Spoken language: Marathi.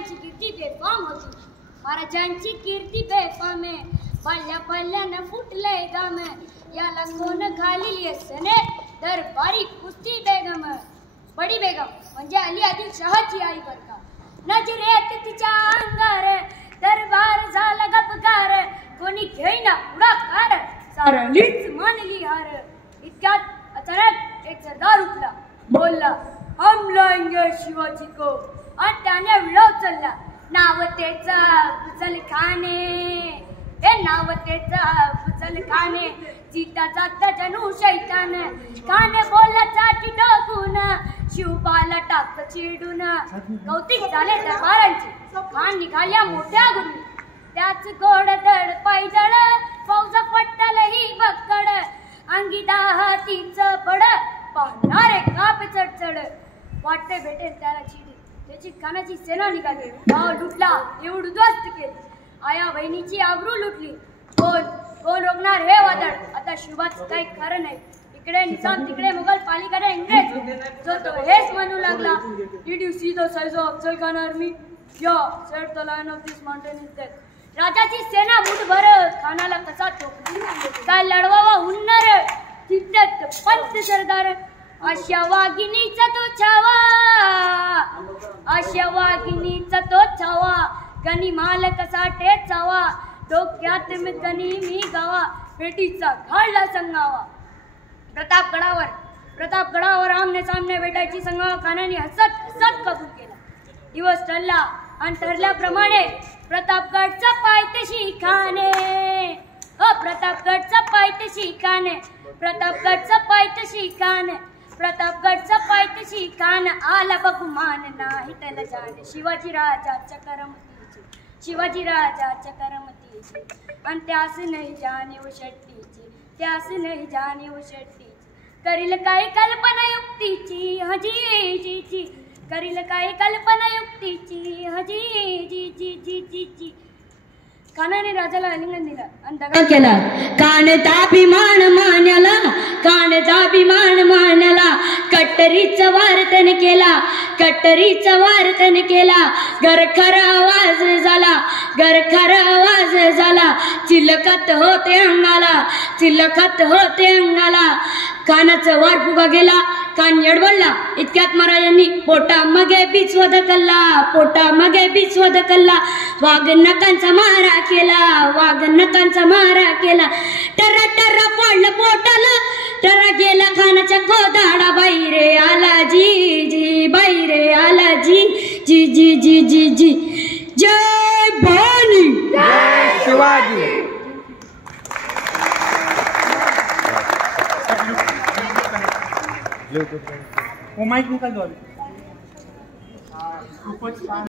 महाराजांची कीर्ती बेफाम होती. महाराजांची कीर्ती बेफाम आहे. पल्ल्या पल्ल्यानं फुटले गाम. याला कोण घाली सने दरबारी कुस्ती बेगम. बडी बेगम म्हणजे अली आदिल शहाची आई बर का. नजरेत तिच्या अंगार दरबार झाला गपकार. कोणी घेईना उडाकार सारलीच मानली हार. इतक्यात अचानक एक सरदार उठला, बोलला हम लाएंगे शिवाजी को. आणि त्याने विळव चलला. नाव त्याचा फुजल खाने. हे नाव त्याचा फुजल खाने. सीता जाता जणू शैतान. खाने बोलला चाटी टाकून. शिवबाला टाक चिडून. कौतिक झाले दरबारांचे. खान निघाल्या मोठ्या गुरु. त्याच गोड दड पायदळ. फौजा पट्टल ही बक्कड. अंगी दाहतीच बड. पाहणारे काप चढचड. वाटते भेटेल त्याला चिडी. त्याची खानाची सेना निघाली. गाव लुटला. एवढ उद्ध्वस्त केली. आया बहिणीची आबरू लुटली. कोण कोण रोखणार हे वादळ. आता शिवाचं काही खरं नाही. इकडे निजाम तिकडे मुघल पालिकडे इंग्रज. जो तो हेच म्हणू लागला. Did you see the size of Afzal Khan army? Yeah, said the lion of this mountain is dead. राजाची सेना मुठभर खानाला कसा ठोकली. काय लढवावा हुन्नर. तिथत पंत सरदार. अशा वाघिणीचा तो छावा. अशा वाघिणीचा तो छावा. गणी माल कसा टेचावा. डोक्यात गणी मी गावा. बेटीचा घाडला संगावा. प्रतापगडावर आमने सामने भेटायची संगावा खानाने हसत हसत कबूल केला. दिवस ठरला आणि ठरल्याप्रमाणे प्रतापगडचा पायथ्याशी खाने. प्रतापगडचा पायथ्याशी खाने. प्रतापगडचा पायथ्याशी खाने. प्रतापगडचा पायथ्याशी खान. आला बघुमान नाही त्याला जाणे. शिवाजी राजाच्या करमतीची. शिवाजी राजाच्या करमतीची. आणि त्यास नाही जाणीव शेट्टीची. त्यास नाही जाणीव शेट्टीची. करील काही कल्पना युक्तीची. हजी जी जी. करील काही कल्पना युक्तीची. हजी जी जी जी जी जी. खानाने राजाला आलिंगन दिला आणि दगड केला. कानचा अभिमान मानला. कानचा अभिमान मानला. कट्टरीचा वार्तन केला. कट्टरीचा वार्तन केला. गरखर आवाज झाला. गरखर आवाज झाला. चिलखत होते अंगाला. चिलखत होते अंगाला. कानाचं वार फुगा गेला. कान यडवडला. इतक्यात महाराजांनी पोटा मगे बिचवद कल्ला. पोटा मगे बिचवद कल्ला. वाघ नकांचा मारा केला. वाघ नकांचा मारा केला. टर्रा टर्रा पडलं पोटाला. टर्रा गेला खानाच्या गोदाडा. बाई रे आला जी जी. बाई रे आला जी जी जी जी जी जी. जय भवानी. जय शिवाजी. वो माइक निकाल दो.